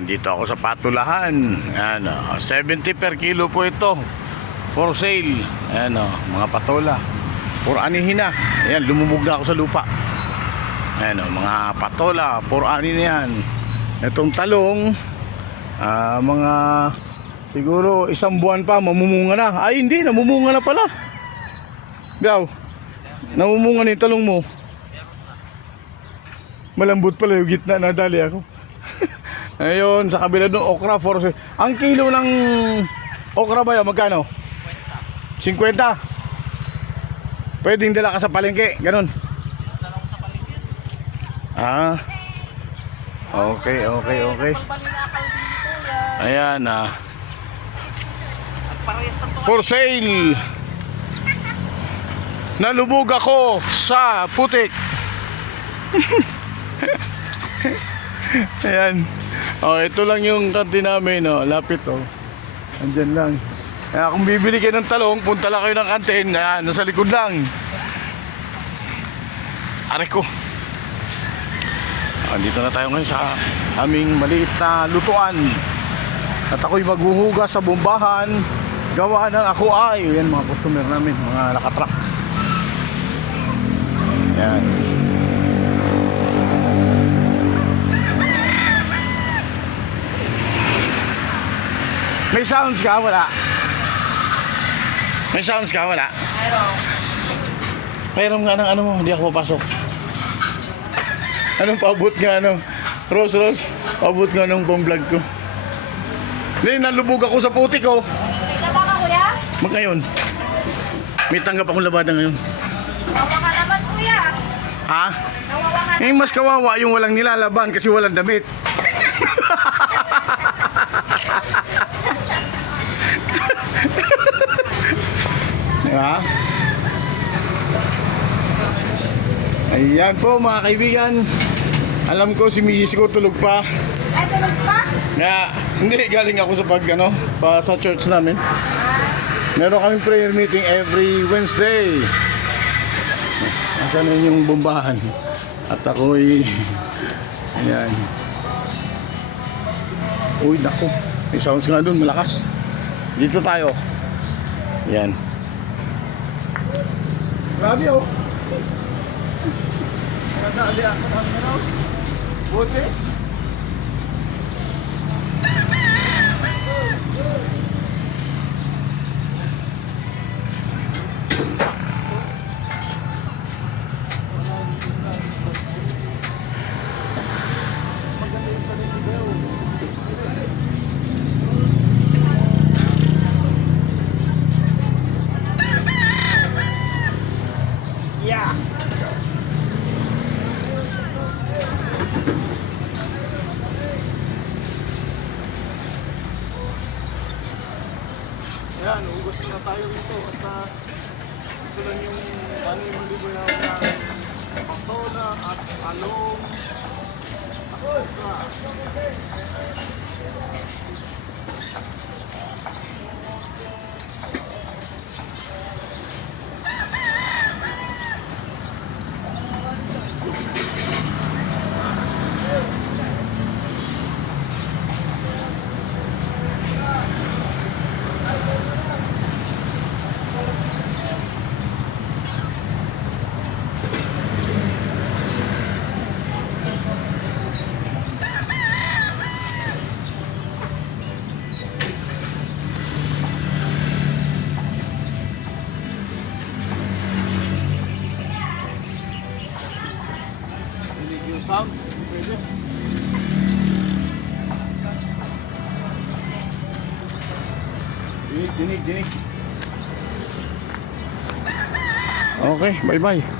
Andito ako sa patulahan. Ayan, 70 per kilo po ito. For sale. Ayan, mga patola. For anihin na. Ayan, lumumog na ako sa lupa. Ayan, mga patola. For ani na yan. Itong talong, mga siguro isang buwan pa mamumunga na. Ay, hindi, namumunga na pala. Gaw, namumunga na yung talong mo. Malambot pala yung gitna, nadali ako. Ayun, sa kabila ng okra, ang kilo ng okra ba yan, magkano? 50. Pwedeng dala ka sa palengke, ganun. Okay. Ayan, for sale. Nalubog ako sa putik. Ayan. Ito lang yung kanti namin, lapit, andyan lang. Kaya kung bibili kayo ng talong, punta lang kayo ng kantin. Nasa likod lang. Aray ko. Dito na tayo ngayon sa aming maliit na lutuan. At ako'y maghuhugas sa bombahan. Gawa ng ako ay. Yan mga customer namin, mga nakatruck. Yan. May sounds ka? Wala. May sounds ka? Wala. Mayroon nga ng ano mo, hindi ako papasok. Anong paabot nga Rose, paabot nga nung pang-vlog ko. Hindi, nalubog ako sa putik ko. May taba ka, kuya? Ngayon. May tanggap akong labada ngayon. Kawawa ka naman, kuya. Ha? Kawawa ka naman. Mas kawawa yung walang nilalaban kasi walang damit. Diba? Ayan po mga kaibigan. Alam ko si Mrs. ko tulog pa. Ay, tulog pa? Hindi, galing ako sa sa church namin. Meron kaming prayer meeting every Wednesday. Asan na yung bombahan. At ako'y ayan. Uy, naku. May sounds nga dun, malakas. Dito tayo. Ayan. Grabe oh. Nadali ako ng buti. Yeah. Yan, ugas na tayo rito at ito lang yung paano yung libre na ng patola at along. Sounds, pwede. Dinig. Okay, bye-bye.